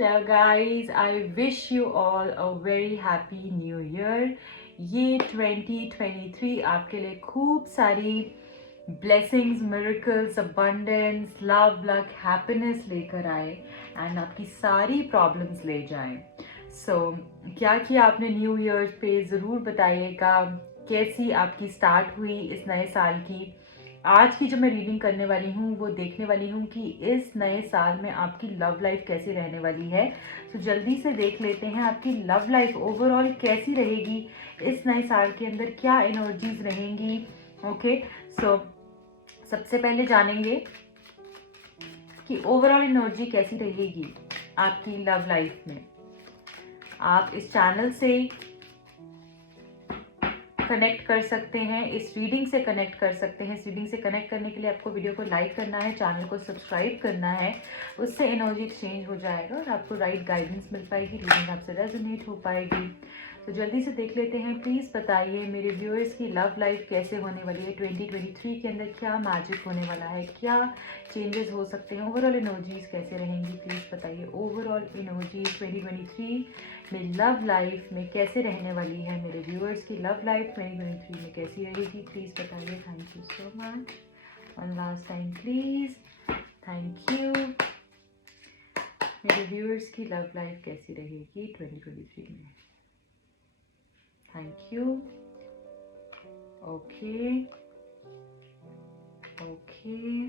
Hello guys, I wish you all a very happy new year. ये 2023 आपके लिए खूब सारी blessings, miracles, abundance, love, luck, happiness लेकर आए and आपकी सारी problems ले जाएं. So क्या किया आपने न्यू ईयर पे ज़रूर बताइएगा. कैसी आपकी स्टार्ट हुई इस नए साल की. आज की जो मैं रीडिंग करने वाली हूँ वो देखने वाली हूँ कि इस नए साल में आपकी लव लाइफ कैसी रहने वाली है. तो जल्दी से देख लेते हैं आपकी लव लाइफ ओवरऑल कैसी रहेगी इस नए साल के अंदर, क्या एनर्जीज रहेंगी. ओके, सो सबसे पहले जानेंगे कि ओवरऑल एनर्जी कैसी रहेगी आपकी लव लाइफ में. आप इस चैनल से कनेक्ट कर सकते हैं, इस रीडिंग से कनेक्ट कर सकते हैं. इस रीडिंग से कनेक्ट करने के लिए आपको वीडियो को लाइक करना है, चैनल को सब्सक्राइब करना है. उससे एनर्जी एक्सचेंज हो जाएगा और आपको राइट गाइडेंस मिल पाएगी, रीडिंग आपसे रेजोनेट हो पाएगी. तो जल्दी से देख लेते हैं. प्लीज़ बताइए मेरे व्यूअर्स की लव लाइफ कैसे होने वाली है. 2023 के अंदर क्या मैजिक होने वाला है, क्या चेंजेस हो सकते हैं, ओवरऑल एनर्जीज कैसे रहेंगी. प्लीज़ बताइए ओवरऑल एनर्जीज 2023 में लव लाइफ में कैसे रहने वाली है. मेरे व्यूअर्स की लव लाइफ 2023 में कैसी रहेगी. प्लीज़ बताइए. Thank you so much. One last time please. Thank you. मेरे व्यूअर्स की लव लाइफ कैसी रहेगी 2023 में. Thank you. Okay okay,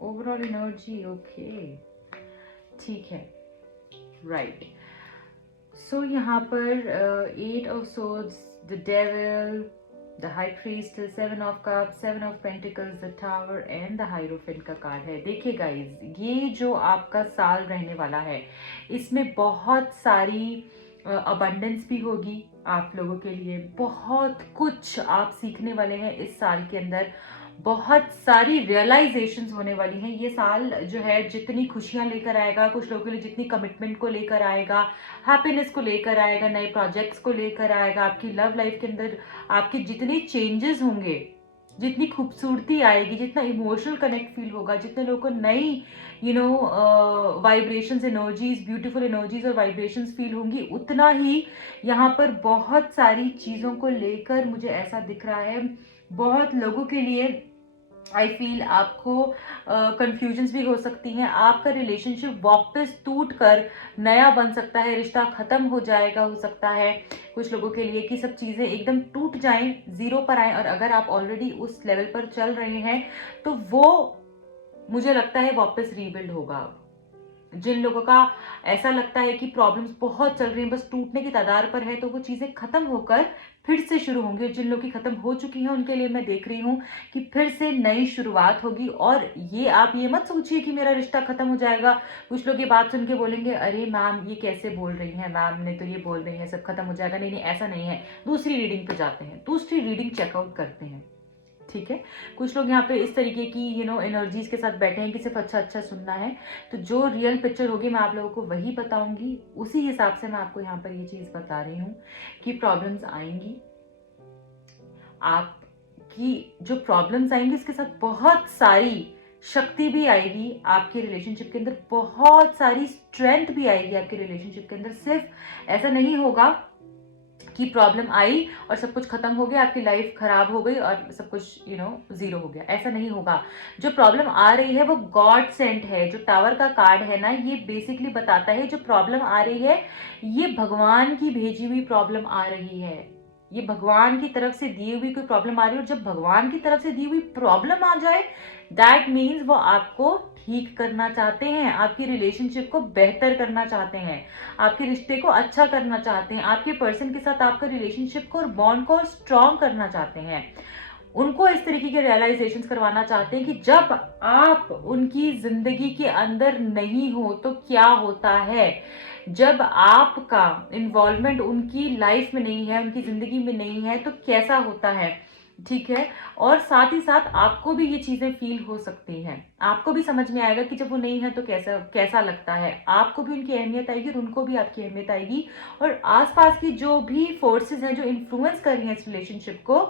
overall energy okay, ठीक है. राइट. सो यहाँ पर 8 of swords, the devil, the high priest, 7 of cup, 7 of pentacles, the tower and the hierophant का कार्ड है. देखिए गाइज, ये जो आपका साल रहने वाला है इसमें बहुत सारी अबंडेंस भी होगी आप लोगों के लिए. बहुत कुछ आप सीखने वाले हैं इस साल के अंदर. बहुत सारी रियलाइजेशंस होने वाली हैं. ये साल जो है जितनी खुशियां लेकर आएगा, कुछ लोगों के लिए जितनी कमिटमेंट को लेकर आएगा, हैप्पीनेस को लेकर आएगा, नए प्रोजेक्ट्स को लेकर आएगा. आपकी लव लाइफ के अंदर आपके जितने चेंजेस होंगे, जितनी खूबसूरती आएगी, जितना इमोशनल कनेक्ट फील होगा, जितने लोगों को नई वाइब्रेशंस, एनर्जीज, ब्यूटीफुल एनर्जीज और वाइब्रेशंस फील होंगी, उतना ही यहाँ पर बहुत सारी चीज़ों को लेकर मुझे ऐसा दिख रहा है. बहुत लोगों के लिए आई फील आपको कंफ्यूजन्स भी हो सकती हैं. आपका रिलेशनशिप वापस टूट कर नया बन सकता है, रिश्ता खत्म हो जाएगा. हो सकता है कुछ लोगों के लिए कि सब चीज़ें एकदम टूट जाएं, जीरो पर आएं. और अगर आप ऑलरेडी उस लेवल पर चल रहे हैं तो वो मुझे लगता है वापस रीबिल्ड होगा. जिन लोगों का ऐसा लगता है कि प्रॉब्लम्स बहुत चल रही हैं, बस टूटने की कगार पर है, तो वो चीज़ें खत्म होकर फिर से शुरू होंगी. और जिन लोगों की खत्म हो चुकी हैं उनके लिए मैं देख रही हूँ कि फिर से नई शुरुआत होगी. और ये आप ये मत सोचिए कि मेरा रिश्ता खत्म हो जाएगा. कुछ लोग ये बात सुन के बोलेंगे, अरे मैम ये कैसे बोल रही हैं, मैम ने तो ये बोल रही है सब खत्म हो जाएगा. नहीं नहीं, ऐसा नहीं है. दूसरी रीडिंग पे जाते हैं, दूसरी रीडिंग चेकआउट करते हैं. ठीक है. कुछ लोग यहाँ पे इस तरीके की एनर्जीज के साथ बैठे हैं कि सिर्फ अच्छा अच्छा सुनना है. तो जो रियल पिक्चर होगी मैं आप लोगों को वही बताऊंगी. उसी हिसाब से मैं आपको यहाँ पर ये चीज बता रही हूँ कि प्रॉब्लम्स आएंगी. आपकी जो प्रॉब्लम्स आएंगी उसके साथ बहुत सारी शक्ति भी आएगी आपके रिलेशनशिप के अंदर. बहुत सारी स्ट्रेंथ भी आएगी आपके रिलेशनशिप के अंदर. सिर्फ ऐसा नहीं होगा कि प्रॉब्लम आई और सब कुछ खत्म हो गया, आपकी लाइफ खराब हो गई और सब कुछ जीरो हो गया. ऐसा नहीं होगा. जो प्रॉब्लम आ रही है वो गॉड सेंट है. जो टावर का कार्ड है ना, ये बेसिकली बताता है जो प्रॉब्लम आ रही है ये भगवान की भेजी हुई प्रॉब्लम आ रही है. ये भगवान की तरफ से दी हुई कोई प्रॉब्लम आ रही है. और जब भगवान की तरफ से दी हुई प्रॉब्लम आ जाए, दैट मीन्स वो आपको ठीक करना चाहते हैं, आपकी रिलेशनशिप को बेहतर करना चाहते हैं, आपके रिश्ते को अच्छा करना चाहते हैं, आपके पर्सन के साथ आपका रिलेशनशिप को और बॉन्ड को स्ट्रॉन्ग करना चाहते हैं. उनको इस तरीके के रियलाइजेशंस करवाना चाहते हैं कि जब आप उनकी जिंदगी के अंदर नहीं हो तो क्या होता है, जब आपका इन्वॉल्वमेंट उनकी लाइफ में नहीं है, उनकी जिंदगी में नहीं है, तो कैसा होता है. ठीक है. और साथ ही साथ आपको भी ये चीजें फील हो सकती हैं. आपको भी समझ में आएगा कि जब वो नहीं है तो कैसा कैसा लगता है. आपको भी उनकी अहमियत आएगी और उनको भी आपकी अहमियत आएगी. और आसपास की जो भी फोर्सेस हैं जो इन्फ्लुएंस कर रही हैं इस रिलेशनशिप को,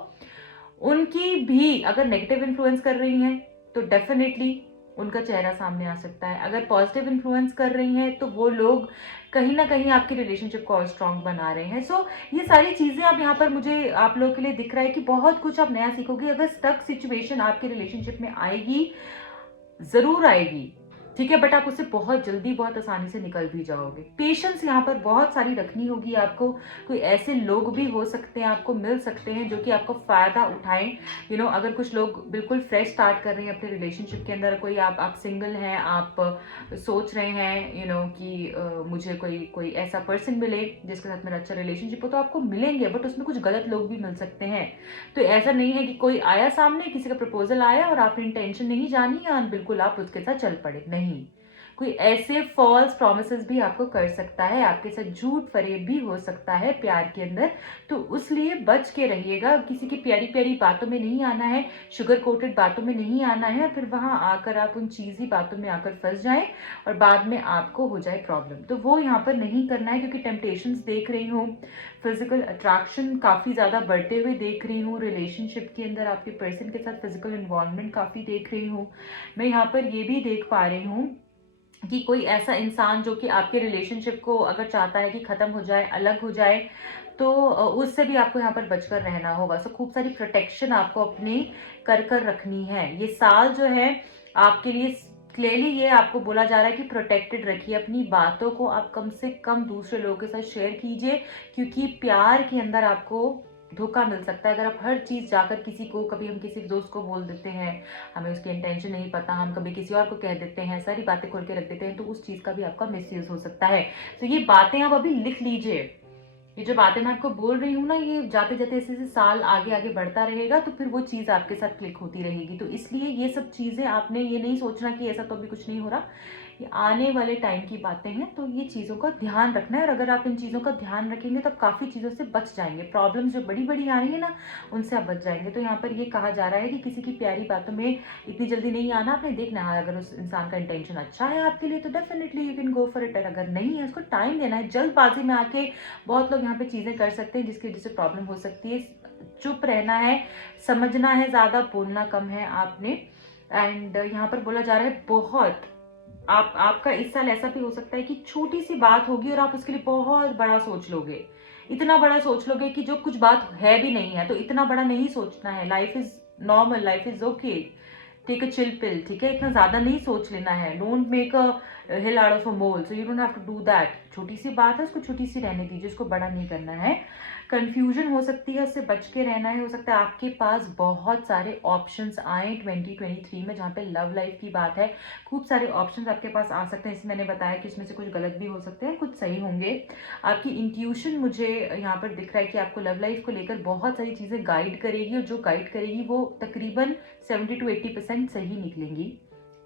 उनकी भी अगर नेगेटिव इन्फ्लुएंस कर रही हैं तो डेफिनेटली उनका चेहरा सामने आ सकता है। अगर पॉजिटिव इन्फ्लुएंस कर रही हैं तो वो लोग कहीं ना कहीं आपकी रिलेशनशिप को और स्ट्रांग बना रहे हैं। सो ये सारी चीजें अब यहाँ पर मुझे आप लोगों के लिए दिख रहा है कि बहुत कुछ आप नया सीखोगे। अगर स्टक सिचुएशन आपके रिलेशनशिप में आएगी, जरूर आएगी, ठीक है, बट आप उससे बहुत जल्दी बहुत आसानी से निकल भी जाओगे। पेशेंस यहाँ पर बहुत सारी रखनी होगी आपको। कोई ऐसे लोग भी हो सकते हैं, आपको मिल सकते हैं जो कि आपको फायदा उठाएं। अगर कुछ लोग बिल्कुल फ्रेश स्टार्ट कर रहे हैं अपने रिलेशनशिप के अंदर, कोई आप सिंगल हैं, आप सोच रहे हैं कि मुझे कोई कोई ऐसा पर्सन मिले जिसके साथ मेरा अच्छा रिलेशनशिप हो, तो आपको मिलेंगे, बट उसमें कुछ गलत लोग भी मिल सकते हैं। तो ऐसा नहीं है कि कोई आया सामने, किसी का प्रपोजल आया और आपने इंटेंशन नहीं जानी या बिल्कुल आप उसके साथ चल पड़े, नहीं। कोई ऐसे फॉल्स प्रॉमिसेस भी आपको कर सकता है, आपके साथ झूठ फरेब भी हो सकता है प्यार के अंदर। तो उसलिए बच के रहिएगा, किसी की प्यारी प्यारी बातों में नहीं आना है, शुगर कोटेड बातों में नहीं आना है, फिर वहां आकर आप उन चीजी बातों में आकर फंस जाएं और बाद में आपको हो जाए प्रॉब्लम। तो वो यहाँ पर नहीं करना है, क्योंकि टेम्पटेशंस देख रही हूँ, फिजिकल अट्रैक्शन काफी ज्यादा बढ़ते हुए देख रही हूँ, रिलेशनशिप के अंदर आपके पर्सन के साथ फिजिकल इन्वॉल्वमेंट काफी देख रही हूँ। मैं यहाँ पर ये भी देख पा रही हूँ कि कोई ऐसा इंसान जो कि आपके रिलेशनशिप को अगर चाहता है कि खत्म हो जाए, अलग हो जाए, तो उससे भी आपको यहाँ पर बचकर रहना होगा। सो खूब सारी प्रोटेक्शन आपको अपनी कर रखनी है। ये साल जो है आपके लिए क्लियरली ये आपको बोला जा रहा है कि प्रोटेक्टेड रखिए अपनी बातों को, आप कम से कम दूसरे लोगों के साथ शेयर कीजिए, क्योंकि प्यार के अंदर आपको धोखा मिल सकता है। अगर आप हर चीज जाकर किसी को, कभी हम किसी दोस्त को बोल देते हैं, हमें उसकी इंटेंशन नहीं पता, हम कभी किसी और को कह देते हैं, सारी बातें खोल के रख देते हैं, तो उस चीज का भी आपका मिसयूज हो सकता है। तो ये बातें आप अभी लिख लीजिए। ये जो बातें मैं आपको बोल रही हूँ ना, ये जाते जाते ऐसे ऐसे साल आगे आगे बढ़ता रहेगा, तो फिर वो चीज आपके साथ क्लिक होती रहेगी। तो इसलिए ये सब चीजें आपने ये नहीं सोचना कि ऐसा तो अभी कुछ नहीं हो रहा, ये आने वाले टाइम की बातें हैं। तो ये चीजों का ध्यान रखना है, और अगर आप इन चीजों का ध्यान रखेंगे तो काफी चीजों से बच जाएंगे। प्रॉब्लम्स जो बड़ी बड़ी आ रही है ना, उनसे आप बच जाएंगे। तो यहाँ पर ये कहा जा रहा है कि किसी की प्यारी बातों में इतनी जल्दी नहीं आना। आपने देखना है, अगर उस इंसान का इंटेंशन अच्छा है आपके लिए तो definitely you can go for it, अगर नहीं है उसको टाइम देना है। जल्दबाजी में आके बहुत लोग यहाँ पे चीजें कर सकते हैं जिसकी वजह से प्रॉब्लम हो सकती है। चुप रहना है, समझना है, ज्यादा बोलना कम है आपने। एंड यहाँ पर बोला जा रहा है बहुत आपका इस साल ऐसा भी हो सकता है कि छोटी सी बात होगी और आप उसके लिए बहुत बड़ा सोच लोगे, इतना बड़ा सोच लोगे कि जो कुछ बात है भी नहीं है। तो इतना बड़ा नहीं सोचना है, life is normal, life is okay, take a chill pill, ठीक है, इतना ज्यादा नहीं सोच लेना है। Don't make a hill out of a mole, so you don't have to do that. छोटी सी बात है, उसको छोटी सी रहने दीजिए, उसको बड़ा नहीं करना है। कंफ्यूजन हो सकती है, उससे बच के रहना है। हो सकता है आपके पास बहुत सारे ऑप्शंस आए 2023 में, जहाँ पे लव लाइफ की बात है, खूब सारे ऑप्शंस आपके पास आ सकते हैं। जैसे मैंने बताया कि इसमें से कुछ गलत भी हो सकते हैं, कुछ सही होंगे। आपकी इंट्यूशन मुझे यहाँ पर दिख रहा है कि आपको लव लाइफ को लेकर बहुत सारी चीजें गाइड करेगी, और जो गाइड करेगी वो तकरीबन 70 to 80% सही निकलेंगी,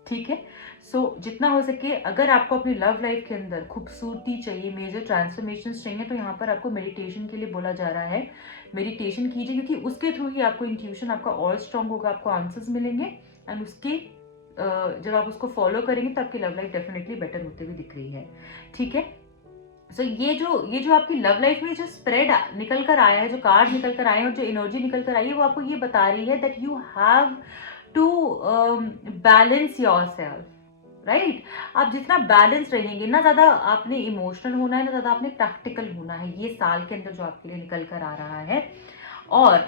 ठीक है। सो जितना हो सके, अगर आपको अपनी लव लाइफ के अंदर खूबसूरती चाहिए, मेजर ट्रांसफॉर्मेशन चाहिए, तो यहाँ पर आपको मेडिटेशन के लिए बोला जा रहा है। मेडिटेशन कीजिए, क्योंकि उसके थ्रू ही आपको इंट्यूशन आपका और स्ट्रांग होगा, आपको आंसर्स मिलेंगे, एंड उसके जब आप उसको फॉलो करेंगे तो आपकी लव लाइफ डेफिनेटली बेटर होते हुए दिख रही है, ठीक है। सो ये जो आपकी लव लाइफ में जो स्प्रेड निकल कर आया है, जो कार्ड निकल कर आए हैं और जो एनर्जी निकल कर आई है, वो आपको ये बता रही है that you have to balance yourself, right. आप जितना बैलेंस रहेंगे ना, ज्यादा आपने इमोशनल होना है, ना ज्यादा आपने प्रैक्टिकल होना है, ये साल के अंदर जो आपके लिए निकल कर आ रहा है। और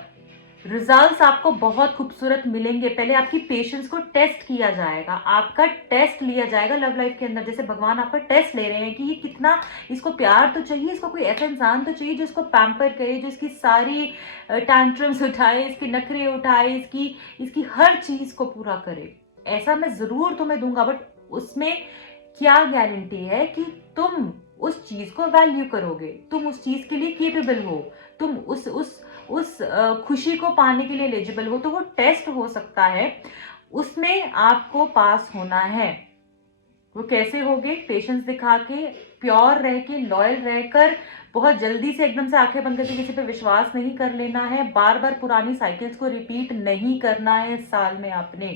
रिजल्ट्स आपको बहुत खूबसूरत मिलेंगे। पहले आपकी पेशेंस को टेस्ट किया जाएगा, आपका टेस्ट लिया जाएगा लव लाइफ के अंदर। जैसे भगवान आपका टेस्ट ले रहे हैं कि ये कितना, इसको प्यार तो चाहिए, इसको कोई ऐसा इंसान तो चाहिए जो इसको पैम्पर करे, जो इसकी सारी टैंट्रम्स उठाए, इसके नखरे उठाए, इसकी हर चीज को पूरा करे। ऐसा मैं जरूर तुम्हें दूंगा, बट उसमें क्या गारंटी है कि तुम उस चीज को वैल्यू करोगे, तुम उस चीज के लिए केपेबल हो, तुम उस खुशी को पाने के लिए एलिजिबल हो। तो वो टेस्ट हो सकता है, उसमें आपको पास होना है। वो कैसे होगे? पेशेंस दिखा के, प्योर रह के, लॉयल रहकर, बहुत जल्दी से एकदम से आंखें बंद करके किसी पे विश्वास नहीं कर लेना है, बार बार पुरानी साइकिल्स को रिपीट नहीं करना है इस साल में आपने।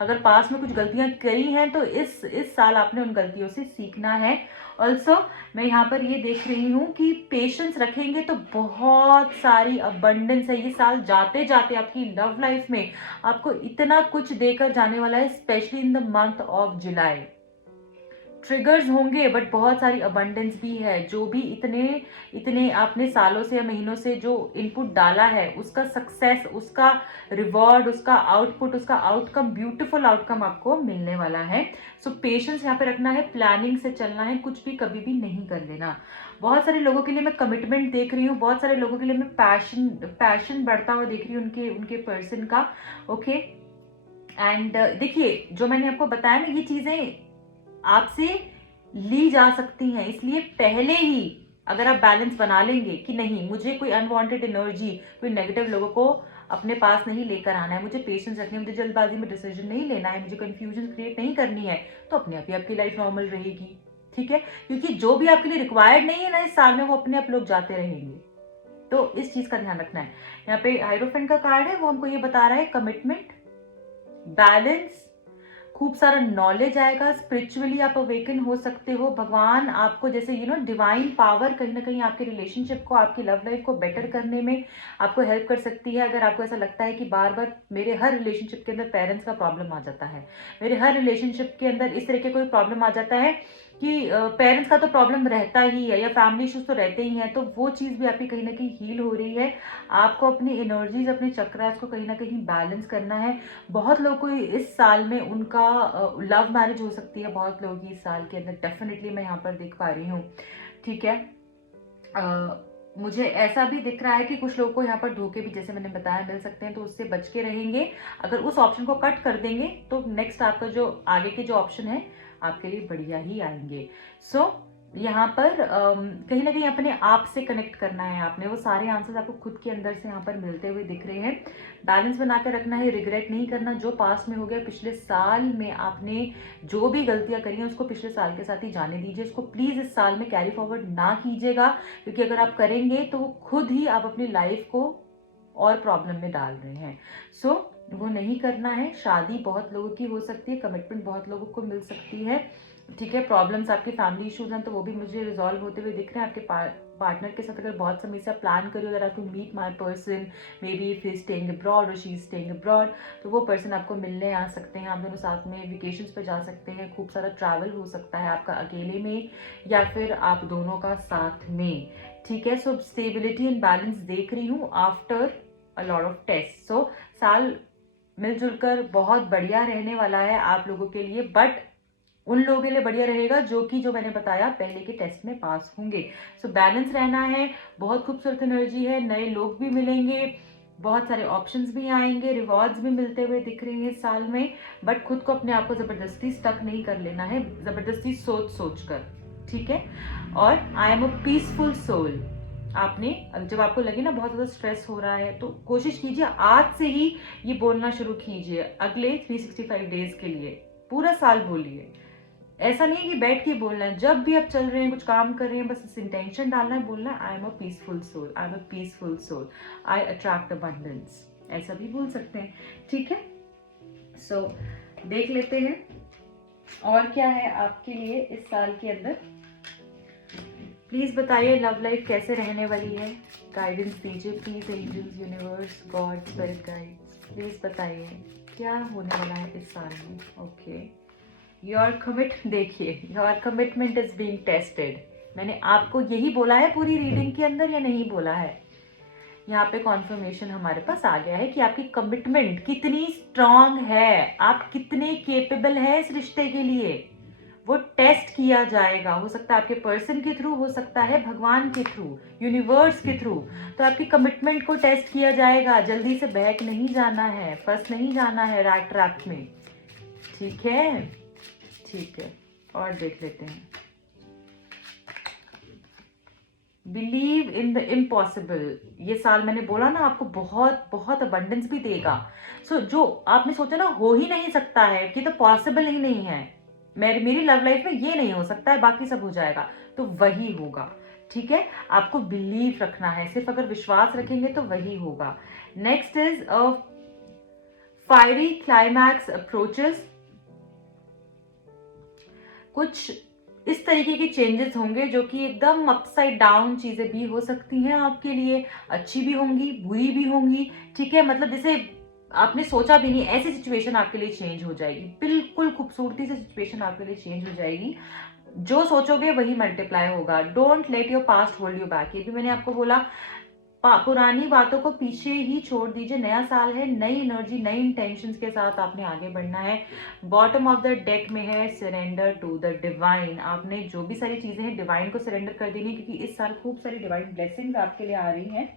अगर पास में कुछ गलतियां करी हैं तो इस साल आपने उन गलतियों से सीखना है। ऑल्सो मैं यहाँ पर ये देख रही हूँ कि पेशेंस रखेंगे तो बहुत सारी अबंडेंस है। ये साल जाते जाते आपकी लव लाइफ में आपको इतना कुछ देकर जाने वाला है, specially in the month of July. Triggers होंगे बट बहुत सारी अबंडेंस भी है। जो भी इतने इतने आपने सालों से या महीनों से जो इनपुट डाला है उसका सक्सेस, उसका रिवॉर्ड, उसका आउटपुट, उसका आउटकम, ब्यूटीफुल आउटकम आपको मिलने वाला है। सो पेशेंस यहाँ पे रखना है, प्लानिंग से चलना है, कुछ भी कभी भी नहीं कर लेना। बहुत सारे लोगों के लिए मैं कमिटमेंट देख रही हूँ, बहुत सारे लोगों के लिए मैं पैशन बढ़ता हुआ देख रही हूँ उनके उनके पर्सन का। ओके एंड देखिए जो मैंने आपको बताया ना, ये चीजें आपसे ली जा सकती हैं, इसलिए पहले ही अगर आप बैलेंस बना लेंगे कि नहीं मुझे कोई अनवांटेड एनर्जी, कोई नेगेटिव लोगों को अपने पास नहीं लेकर आना है, मुझे पेशेंस रखनी है, मुझे जल्दबाजी में डिसीजन नहीं लेना है, मुझे कंफ्यूजन क्रिएट नहीं करनी है, तो अपने आप ही आपकी लाइफ नॉर्मल रहेगी। ठीक है, क्योंकि जो भी आपके लिए रिक्वायर्ड नहीं है ना इस साल में, वो अपने आप लोग जाते रहेंगे। तो इस चीज का ध्यान रखना है। यहाँ पे हाइरोफेंट का कार्ड है, वो हमको ये बता रहा है कमिटमेंट, बैलेंस, खूब सारा नॉलेज आएगा, स्पिरिचुअली आप अवेकन हो सकते हो। भगवान आपको जैसे डिवाइन पावर कहीं ना कहीं आपके रिलेशनशिप को, आपकी लव लाइफ को बेटर करने में आपको हेल्प कर सकती है। अगर आपको ऐसा लगता है कि बार बार मेरे हर रिलेशनशिप के अंदर पेरेंट्स का प्रॉब्लम आ जाता है, मेरे हर रिलेशनशिप के अंदर इस तरह के कोई प्रॉब्लम आ जाता है कि पेरेंट्स का तो प्रॉब्लम रहता ही है या फैमिली इश्यूज तो रहते ही हैं, तो वो चीज़ भी आपकी कहीं ना कहीं हील हो रही है। आपको अपनी एनर्जीज, अपने चक्रास को कहीं ना कहीं बैलेंस करना है। बहुत लोगों को इस साल में उनका लव मैरिज हो सकती है, बहुत लोग इस साल के अंदर डेफिनेटली मैं यहाँ पर देख पा रही हूँ। ठीक है, मुझे ऐसा भी दिख रहा है कि कुछ लोगों को यहाँ पर धोखे भी जैसे मैंने बताया मिल सकते हैं, तो उससे बच के रहेंगे। अगर उस ऑप्शन को कट कर देंगे तो नेक्स्ट आपका जो आगे के जो ऑप्शन है आपके लिए बढ़िया ही आएंगे। सो यहाँ पर कहीं ना कहीं अपने आप से कनेक्ट करना है आपने, वो सारे आंसर्स आपको खुद के अंदर से यहाँ पर मिलते हुए दिख रहे हैं। बैलेंस बना कर रखना है, रिग्रेट नहीं करना। जो पास में हो गया, पिछले साल में आपने जो भी गलतियां करी हैं उसको पिछले साल के साथ ही जाने दीजिए, उसको प्लीज इस साल में कैरी फॉरवर्ड ना कीजिएगा, क्योंकि अगर आप करेंगे तो खुद ही आप अपनी लाइफ को और प्रॉब्लम में डाल रहे हैं। सो वो नहीं करना है। शादी बहुत लोगों की हो सकती है, कमिटमेंट बहुत लोगों को मिल सकती है। ठीक है, प्रॉब्लम्स आपके फैमिली इश्यूज हैं तो वो भी मुझे रिजॉल्व होते हुए दिख रहे हैं। आपके पार्टनर के साथ अगर बहुत समय से आप प्लान करिए that to meet my person, maybe if he staying abroad और शी इज स्टेइंग अब्रॉड, तो वो पर्सन आपको मिलने आ सकते हैं। आप दोनों साथ में वेकेशंस पे जा सकते हैं, खूब सारा ट्रैवल हो सकता है आपका अकेले में या फिर आप दोनों का साथ में। ठीक है, सो स्टेबिलिटी एंड बैलेंस देख रही हूँ after a lot of test. So साल मिलजुल कर बहुत बढ़िया रहने वाला है आप लोगों के लिए, बट उन लोगों के लिए बढ़िया रहेगा जो मैंने बताया पहले के टेस्ट में पास होंगे। सो बैलेंस रहना है, बहुत खूबसूरत एनर्जी है, नए लोग भी मिलेंगे, बहुत सारे ऑप्शंस भी आएंगे, रिवॉर्ड्स भी मिलते हुए दिख रहे हैं इस साल में, बट खुद को अपने आप को जबरदस्ती स्टक नहीं कर लेना है, जबरदस्ती सोच कर। ठीक है, और I am a peaceful soul. आपने जब आपको लगे ना बहुत ज्यादा स्ट्रेस हो रहा है तो कोशिश कीजिए आज से ही ये बोलना शुरू कीजिए, अगले 365 डेज के लिए पूरा साल बोलिए। ऐसा नहीं है कि बैठ के बोलना है, जब भी आप चल रहे हैं, कुछ काम कर रहे हैं, बस इस इंटेंशन डालना है, बोलना है I am a peaceful soul, I am a peaceful soul, I attract abundance, ऐसा भी बोल सकते हैं। ठीक है, सो देख लेते हैं और क्या है आपके लिए इस साल के अंदर। प्लीज बताइए लव लाइफ कैसे रहने वाली है, गाइडेंस दीजिए please, angels, universe, God, spirit guides, please बताइए क्या होने वाला है इस साल में। ओके, योर देखिए your commitment is being tested. मैंने आपको यही बोला है पूरी रीडिंग के अंदर या नहीं बोला है? यहाँ पे कॉन्फर्मेशन हमारे पास आ गया है कि आपकी कमिटमेंट कितनी स्ट्रांग है, आप कितने केपेबल है इस रिश्ते के लिए, वो टेस्ट किया जाएगा। हो सकता है आपके पर्सन के थ्रू, हो सकता है भगवान के थ्रू, यूनिवर्स के थ्रू, तो आपकी कमिटमेंट को टेस्ट किया जाएगा। जल्दी से बहक नहीं जाना है, फंस नहीं जाना है रैट ट्रैप में। ठीक है, ठीक है, और देख लेते हैं। Believe in the impossible. ये साल मैंने बोला ना आपको बहुत बहुत अबंडेंस भी देगा। सो जो आपने सोचा ना हो ही नहीं सकता है, कि तो पॉसिबल ही नहीं है, मेरी लव लाइफ में ये नहीं हो सकता है, बाकी सब हो जाएगा, तो वही होगा। ठीक है, आपको बिलीव रखना है, सिर्फ अगर विश्वास रखेंगे तो वही होगा। Next is fiery climax approaches. कुछ इस तरीके के चेंजेस होंगे जो कि एकदम अपसाइड डाउन चीजें भी हो सकती हैं आपके लिए, अच्छी भी होंगी बुरी भी होंगी, ठीक है। मतलब जैसे आपने सोचा भी नहीं ऐसी सिचुएशन आपके लिए चेंज हो जाएगी, बिल्कुल खूबसूरती से सिचुएशन आपके लिए चेंज हो जाएगी। जो सोचोगे वही मल्टीप्लाई होगा। Don't let your past hold you back. ये भी मैंने आपको बोला, पुरानी बातों को पीछे ही छोड़ दीजिए। नया साल है, नई एनर्जी नई इंटेंशंस के साथ आपने आगे बढ़ना है। बॉटम ऑफ द डेक में है सरेंडर टू द डिवाइन। आपने जो भी सारी चीजें हैं डिवाइन को सरेंडर कर देनी, क्योंकि इस साल खूब सारी डिवाइन ब्लेसिंग्स आपके लिए आ रही हैं।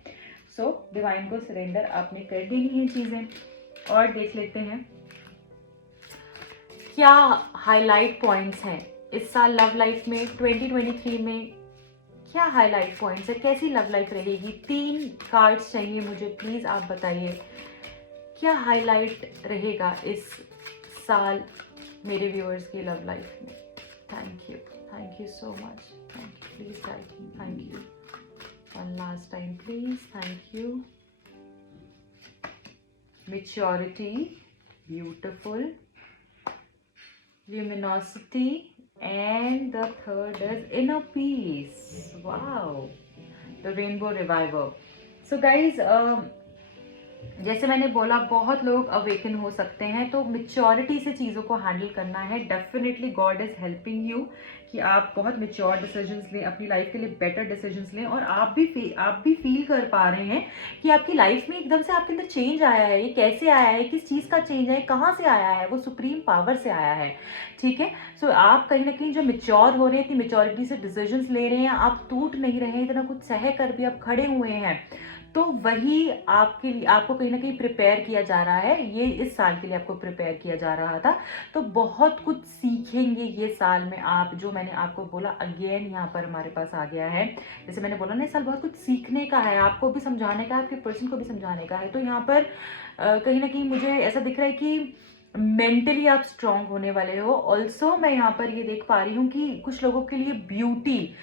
सो डिवाइन को सरेंडर आपने कर देनी है चीजें। और देख लेते हैं क्या हाईलाइट पॉइंट्स हैं इस साल लव लाइफ में 2023 में। क्या हाईलाइट पॉइंट्स है, कैसी लव लाइफ रहेगी। 3 कार्ड्स चाहिए मुझे, प्लीज आप बताइए क्या हाईलाइट रहेगा इस साल मेरे व्यूअर्स की लव लाइफ में। Thank you so much, thank you, please guide me, thank you one last time please, thank you. Maturity, beautiful, luminosity, and the third is inner peace. Wow, the rainbow reviver. So guys, जैसे मैंने बोला बहुत लोग awaken हो सकते हैं, तो maturity से चीज़ों को हैंडल करना है। Definitely God is helping you कि आप बहुत मेच्योर डिसीजंस लें, अपनी लाइफ के लिए बेटर डिसीजंस लें। और आप भी फील कर पा रहे हैं कि आपकी लाइफ में एकदम से आपके अंदर चेंज आया है। ये कैसे आया है, किस चीज़ का चेंज है, कहाँ से आया है, वो सुप्रीम पावर से आया है, ठीक है। सो आप कहीं ना कहीं जो मेच्योर हो रहे हैं, इतनी मेच्योरिटी से डिसीजंस ले रहे हैं, आप टूट नहीं रहे हैं, इतना कुछ सह कर भी आप खड़े हुए हैं, तो वही आपके लिए आपको कहीं ना कहीं प्रिपेयर किया जा रहा है। ये इस साल के लिए आपको प्रिपेयर किया जा रहा था। तो बहुत कुछ सीखेंगे ये साल में आप, जो मैंने आपको बोला अगेन यहाँ पर हमारे पास आ गया है। जैसे मैंने बोला ना, इस साल बहुत कुछ सीखने का है, आपको भी समझाने का है, आपके पर्सन को भी समझाने का है। तो यहाँ पर कहीं ना कहीं मुझे ऐसा दिख रहा है कि मेंटली आप स्ट्रांग होने वाले हो। ऑल्सो मैं यहाँ पर ये देख पा रही हूँ कि कुछ लोगों के लिए ब्यूटी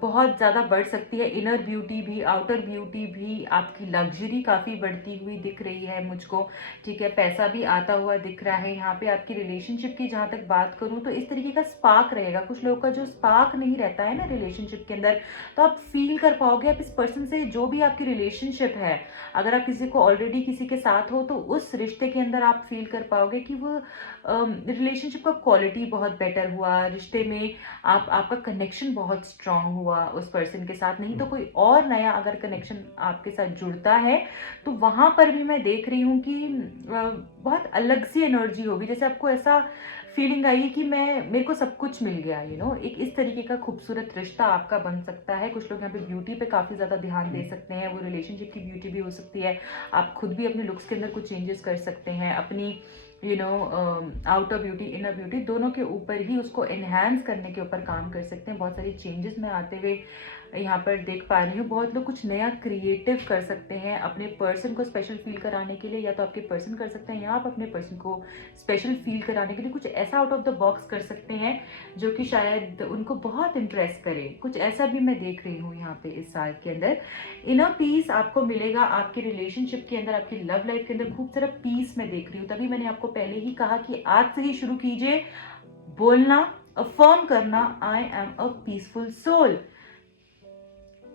बहुत ज़्यादा बढ़ सकती है, इनर ब्यूटी भी, आउटर ब्यूटी भी, आपकी लग्जरी काफ़ी बढ़ती हुई दिख रही है मुझको, ठीक है। पैसा भी आता हुआ दिख रहा है। यहाँ पे आपकी रिलेशनशिप की जहाँ तक बात करूँ तो इस तरीके का स्पार्क रहेगा। कुछ लोगों का जो स्पार्क नहीं रहता है ना रिलेशनशिप के अंदर, तो आप फील कर पाओगे आप इस पर्सन से, जो भी आपकी रिलेशनशिप है, अगर आप किसी को ऑलरेडी किसी के साथ हो तो उस रिश्ते के अंदर आप फील कर पाओगे कि वो रिलेशनशिप का क्वालिटी बहुत बेटर हुआ, रिश्ते में आपका कनेक्शन बहुत स्ट्रांग हुआ उस पर्सन के साथ। नहीं तो कोई और नया अगर कनेक्शन आपके साथ जुड़ता है तो वहां पर भी मैं देख रही हूँ कि बहुत अलग सी एनर्जी होगी, जैसे आपको ऐसा फीलिंग आई कि मेरे को सब कुछ मिल गया, एक इस तरीके का खूबसूरत रिश्ता आपका बन सकता है। कुछ लोग यहाँ पे ब्यूटी पे काफी ज्यादा ध्यान दे सकते हैं, वो रिलेशनशिप की ब्यूटी भी हो सकती है। आप खुद भी अपने लुक्स के अंदर कुछ चेंजेस कर सकते हैं, अपनी आउटर ब्यूटी इनर ब्यूटी दोनों के ऊपर ही उसको एनहांस करने के ऊपर काम कर सकते हैं। बहुत सारी चेंजेस में आते हुए यहाँ पर देख पा रही हूँ। बहुत लोग कुछ नया क्रिएटिव कर सकते हैं अपने पर्सन को स्पेशल फील कराने के लिए, या तो आपके पर्सन कर सकते हैं या आप अपने पर्सन को स्पेशल फील कराने के लिए कुछ ऐसा आउट ऑफ द बॉक्स कर सकते हैं जो कि शायद उनको बहुत इंप्रेस करे। कुछ ऐसा भी मैं देख रही हूँ यहाँ पे इस साल के अंदर। इनर पीस आपको मिलेगा आपकी रिलेशनशिप के अंदर, आपकी लव लाइफ के अंदर खूब सारा पीस मैं देख रही हूँ। तभी मैंने आपको पहले ही कहा कि आज से ही शुरू कीजिए बोलना, अफर्म करना, I am a peaceful soul,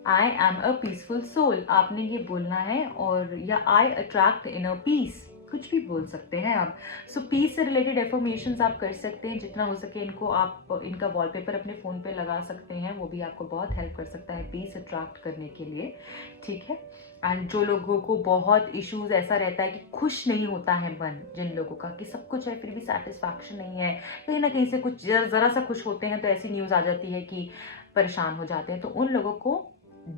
I am a peaceful soul. आपने ये बोलना है, और या आई अट्रैक्ट इनर पीस, कुछ भी बोल सकते हैं आप। सो पीस से रिलेटेड एफर्मेशंस आप कर सकते हैं, जितना हो सके इनको आप इनका वॉलपेपर अपने फोन पे लगा सकते हैं, वो भी आपको बहुत हेल्प कर सकता है पीस अट्रैक्ट करने के लिए, ठीक है। एंड जो लोगों को बहुत इश्यूज ऐसा रहता है कि खुश नहीं होता है मन, जिन लोगों का कि सब कुछ है फिर भी सेटिस्फैक्शन नहीं है, कहीं ना कहीं से कुछ जरा सा खुश होते हैं तो ऐसी न्यूज आ जाती है कि परेशान हो जाते हैं, तो उन लोगों को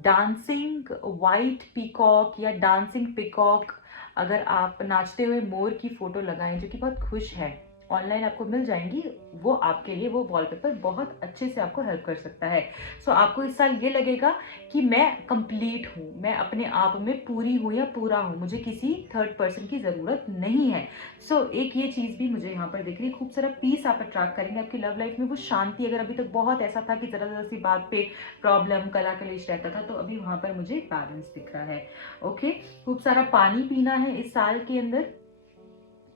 डांसिंग व्हाइट पीकॉक या डांसिंग पीकॉक, अगर आप नाचते हुए मोर की फोटो लगाएं जो कि बहुत खुश है, ऑनलाइन आपको मिल जाएंगी, वो आपके लिए वो वॉलपेपर बहुत अच्छे से आपको हेल्प कर सकता है। सो आपको इस साल ये लगेगा कि मैं कंप्लीट हूँ, मैं अपने आप में पूरी हूँ या पूरा हूँ, मुझे किसी थर्ड पर्सन की ज़रूरत नहीं है। सो एक ये चीज़ भी मुझे यहाँ पर दिख रही है, खूब सारा पीस आप अट्रैक्ट करेंगे आपकी लव लाइफ में। वो शांति, अगर अभी तक बहुत ऐसा था कि ज़रा ज़रा सी बात पे प्रॉब्लम कला कलेश रहता था, तो अभी वहाँ पर मुझे बैलेंस दिख रहा है। ओके, खूब सारा पानी पीना है इस साल के अंदर,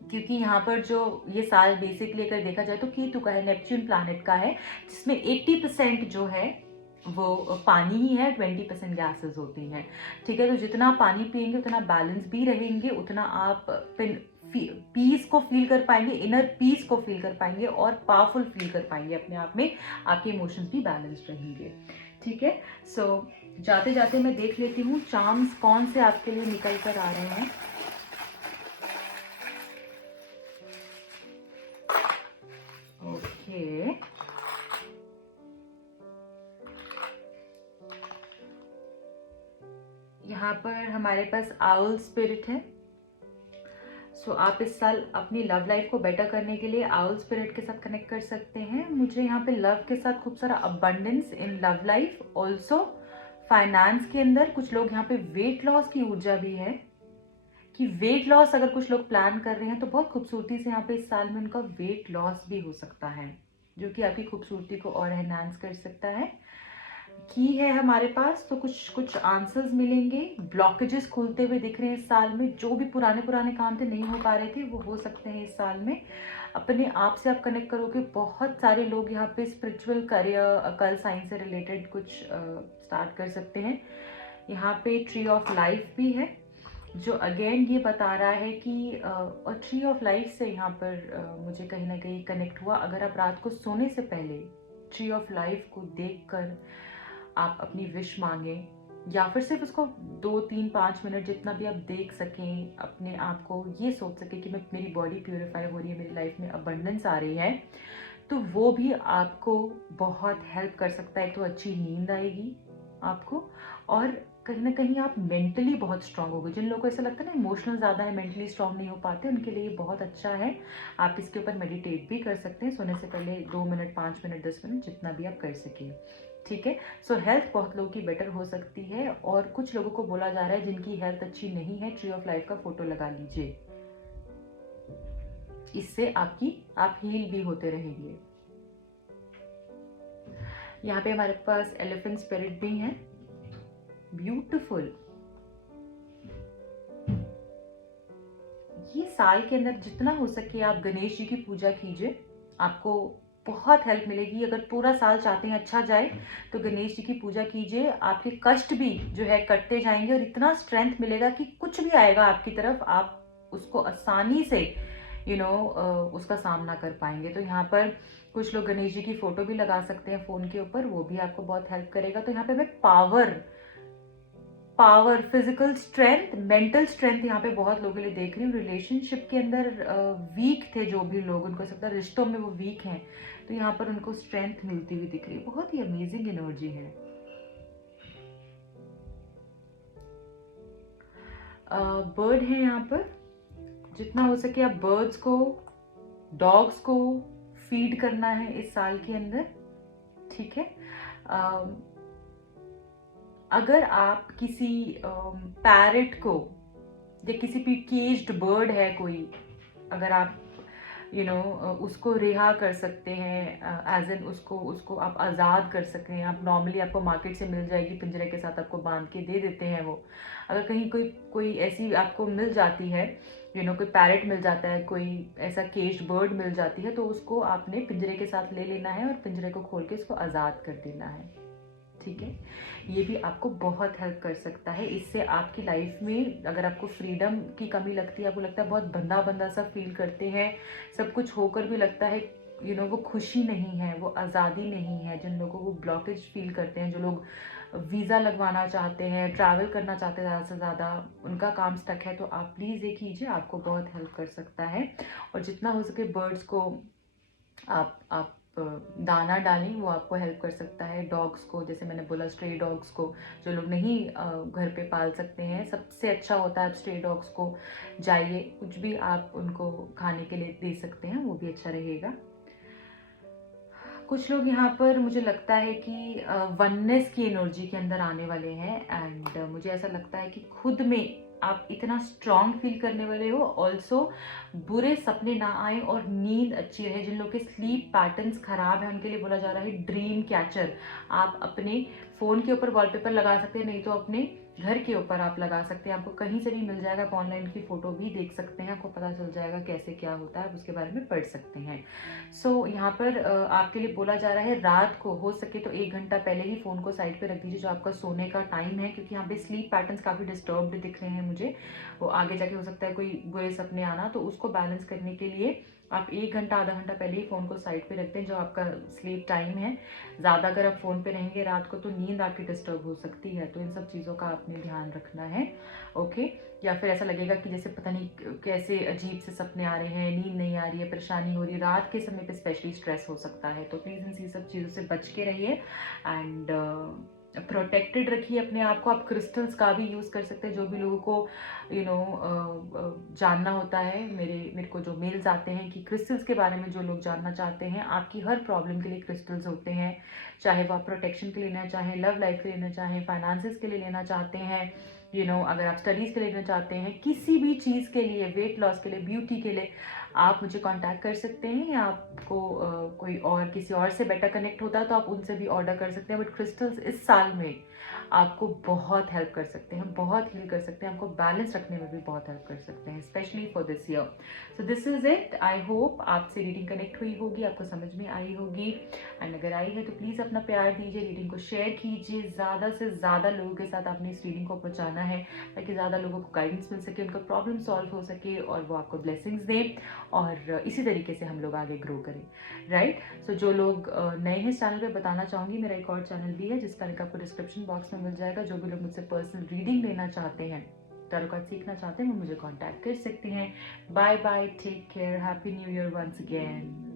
क्योंकि यहाँ पर जो ये साल बेसिकली अगर देखा जाए तो केतु का है, नेपच्यून प्लैनेट का है, जिसमें 80% जो है वो पानी ही है, 20% गैसेस होती हैं। ठीक है, तो जितना पानी पिएंगे उतना बैलेंस भी रहेंगे, उतना आप पीस को फील कर पाएंगे, इनर पीस को फील कर पाएंगे और पावरफुल फील कर पाएंगे अपने आप में, आपके इमोशंस भी बैलेंस्ड रहेंगे। ठीक है, सो जाते जाते मैं देख लेती हूँ चार्म्स कौन से आपके लिए निकल कर आ रहे हैं। ओके, यहाँ पर हमारे पास आउल स्पिरिट है। सो आप इस साल अपनी लव लाइफ को बेटर करने के लिए आउल स्पिरिट के साथ कनेक्ट कर सकते हैं। मुझे यहाँ पे लव के साथ खूब सारा abundance in love life, also finance के अंदर कुछ लोग यहाँ पे वेट लॉस की ऊर्जा भी है, कि वेट लॉस अगर कुछ लोग प्लान कर रहे हैं तो बहुत खूबसूरती से यहाँ पे इस साल में उनका वेट लॉस भी हो सकता है, जो कि आपकी खूबसूरती को और एनहांस कर सकता है। की है हमारे पास, तो कुछ कुछ आंसर्स मिलेंगे। ब्लॉकेजेस खुलते हुए दिख रहे हैं इस साल में, जो भी पुराने पुराने काम थे नहीं हो पा रहे थे वो हो सकते हैं इस साल में। अपने आप से आप कनेक्ट करोगे। बहुत सारे लोग यहाँ पे स्पिरिचुअल करियर, अकल साइंस से रिलेटेड कुछ स्टार्ट कर सकते हैं। यहाँ पे ट्री ऑफ लाइफ भी है, जो अगेन ये बता रहा है कि और ट्री ऑफ लाइफ से यहाँ पर मुझे कहीं ना कहीं कनेक्ट हुआ। अगर आप रात को सोने से पहले ट्री ऑफ लाइफ को देखकर आप अपनी विश मांगे, या फिर सिर्फ उसको 2 3 5 मिनट जितना भी आप देख सकें, अपने आप को ये सोच सकें कि मैं, मेरी बॉडी प्यूरिफाई हो रही है, मेरी लाइफ में अबंडेंस आ रही है, तो वो भी आपको बहुत हेल्प कर सकता है। तो अच्छी नींद आएगी आपको, और कहीं ना कहीं आप मेंटली बहुत स्ट्रांग होगे। जिन लोगों को ऐसा लगता है ना इमोशनल ज़्यादा है, मेंटली स्ट्रांग नहीं हो पाते, उनके लिए ये बहुत अच्छा है। आप इसके ऊपर मेडिटेट भी कर सकते हैं सोने से पहले 2 मिनट 5 मिनट 10 मिनट जितना भी आप कर सकें। ठीक है, सो हेल्थ बहुत लोगों की बेटर हो सकती है, और कुछ लोगों को बोला जा रहा है जिनकी हेल्थ अच्छी नहीं है, ट्री ऑफ लाइफ का फोटो लगा लीजिए, इससे आप हील भी होते रहेंगे। यहाँ पे हमारे पास एलिफेंट स्पिरिट भी है, ब्यूटीफुल। ये साल के अंदर जितना हो सके आप गणेश जी की पूजा कीजिए, आपको बहुत हेल्प मिलेगी। अगर पूरा साल चाहते हैं अच्छा जाए तो गणेश जी की पूजा कीजिए, आपके कष्ट भी जो है कटते जाएंगे, और इतना स्ट्रेंथ मिलेगा कि कुछ भी आएगा आपकी तरफ, आप उसको आसानी से उसका सामना कर पाएंगे। तो यहाँ पर कुछ लोग गणेश जी की फोटो भी लगा सकते हैं फोन के ऊपर, वो भी आपको बहुत हेल्प करेगा। तो यहाँ पे मैं power, physical strength, mental strength यहाँ पे बहुत लोगों के लिए देख रही हूँ। रिलेशनशिप के अंदर वीक थे जो भी लोग, उनको सकता है रिश्तों में वो वीक हैं, तो यहाँ पर उनको स्ट्रेंथ मिलती हुई दिख रही है। बहुत ही अमेजिंग एनर्जी है। बर्ड है यहाँ पर, जितना हो सके आप बर्ड्स को, डॉग्स को फीड करना है इस साल के अंदर। ठीक है, अगर आप किसी पैरेट को या किसी भी केज्ड बर्ड है कोई, अगर आप उसको रिहा कर सकते हैं, एज एन उसको उसको आप आज़ाद कर सकते हैं। आप नॉर्मली आपको मार्केट से मिल जाएगी, पिंजरे के साथ आपको बांध के दे देते हैं वो। अगर कहीं कोई कोई ऐसी आपको मिल जाती है, कोई पैरेट मिल जाता है, कोई ऐसा केज्ड बर्ड मिल जाती है, तो उसको आपने पिंजरे के साथ ले लेना है और पिंजरे को खोल के उसको आज़ाद कर देना है। ठीक है, ये भी आपको बहुत हेल्प कर सकता है। इससे आपकी लाइफ में अगर आपको फ्रीडम की कमी लगती है, आपको लगता है बहुत बंधा बंधा सा फील करते हैं, सब कुछ होकर भी लगता है वो खुशी नहीं है, वो आज़ादी नहीं है, जिन लोगों को ब्लॉकेज फील करते हैं, जो लोग वीज़ा लगवाना चाहते हैं, ट्रैवल करना चाहते हैं ज़्यादा से ज़्यादा, उनका काम स्टक है, तो आप प्लीज़ ये कीजिए, आपको बहुत हेल्प कर सकता है। और जितना हो सके बर्ड्स को आप दाना डालें, वो आपको हेल्प कर सकता है। डॉग्स को, जैसे मैंने बोला, स्ट्रे डॉग्स को जो लोग नहीं घर पे पाल सकते हैं, सबसे अच्छा होता है आप स्ट्रे डॉग्स को जाइए, कुछ भी आप उनको खाने के लिए दे सकते हैं, वो भी अच्छा रहेगा। कुछ लोग यहाँ पर मुझे लगता है कि वननेस की एनर्जी के अंदर आने वाले हैं, एंड मुझे ऐसा लगता है कि खुद में आप इतना स्ट्रांग फील करने वाले हो। ऑल्सो बुरे सपने ना आए और नींद अच्छी रहे। जिन लोग के स्लीप पैटर्न्स खराब है उनके लिए बोला जा रहा है ड्रीम कैचर आप अपने फ़ोन के ऊपर वॉलपेपर लगा सकते हैं, नहीं तो अपने घर के ऊपर आप लगा सकते हैं। आपको कहीं से भी मिल जाएगा, आप ऑनलाइन की फ़ोटो भी देख सकते हैं, आपको पता चल जाएगा कैसे क्या होता है, आप उसके बारे में पढ़ सकते हैं। सो यहाँ पर आपके लिए बोला जा रहा है रात को हो सके तो 1 घंटा पहले ही फ़ोन को साइड पे रख दीजिए, जो आपका सोने का टाइम है, क्योंकि यहाँ पे स्लीप पैटर्न्स काफ़ी डिस्टर्ब्ड दिख रहे हैं मुझे। वो आगे जाके हो सकता है कोई बुरे सपने आना, तो उसको बैलेंस करने के लिए आप 1 घंटा आधा घंटा पहले ही फ़ोन को साइड पे रखते हैं, जो आपका स्लीप टाइम है। ज़्यादा अगर आप फ़ोन पे रहेंगे रात को तो नींद आपकी डिस्टर्ब हो सकती है, तो इन सब चीज़ों का आपने ध्यान रखना है। ओके, या फिर ऐसा लगेगा कि जैसे पता नहीं कैसे अजीब से सपने आ रहे हैं, नींद नहीं आ रही है, परेशानी हो रही है, रात के समय पे स्पेशली स्ट्रेस हो सकता है, तो प्लीज़ इन सब चीज़ों से बच के रहिए एंड प्रोटेक्टेड रखिए अपने आप को। आप क्रिस्टल्स का भी यूज़ कर सकते हैं, जो भी लोगों को जानना होता है। मेरे को जो मेल्स आते हैं कि क्रिस्टल्स के बारे में जो लोग जानना चाहते हैं, आपकी हर प्रॉब्लम के लिए क्रिस्टल्स होते हैं, चाहे वो आप प्रोटेक्शन के लिए लेना चाहें, लव लाइफ के लिए लेना चाहें, फाइनेंसेस के लिए लेना चाहते हैं, अगर आप स्टडीज़ के लिए लेना चाहते हैं, किसी भी चीज़ के लिए, वेट लॉस के लिए, ब्यूटी के लिए, आप मुझे कांटेक्ट कर सकते हैं। या आपको कोई और किसी और से बेटर कनेक्ट होता है तो आप उनसे भी ऑर्डर कर सकते हैं। बट क्रिस्टल्स इस साल में आपको बहुत हेल्प कर सकते हैं, बहुत हील कर सकते हैं, आपको बैलेंस रखने में भी बहुत हेल्प कर सकते हैं, specially for this year. So this is it. I hope आपसे रीडिंग कनेक्ट हुई होगी, आपको समझ में आई होगी, एंड अगर आई है तो प्लीज़ अपना प्यार दीजिए, रीडिंग को शेयर कीजिए, ज़्यादा से ज़्यादा लोगों के साथ आपने इस रीडिंग को पहुँचाना है, ताकि ज़्यादा लोगों को गाइडेंस मिल सके, उनका प्रॉब्लम सॉल्व हो सके और वो आपको ब्लेसिंग्स दें, और इसी तरीके से हम लोग आगे ग्रो करें, राइट। सो जो लोग नए हैं इस चैनल पे, बताना चाहूँगी मेरा एक और चैनल भी है जिसका लिंक आपको डिस्क्रिप्शन बॉक्स में मिल जाएगा। जो भी लोग मुझसे पर्सनल रीडिंग लेना चाहते हैं, टैरो कार्ड सीखना चाहते हैं, वो मुझे कांटेक्ट कर सकते हैं। Bye bye, take care, happy new year once again.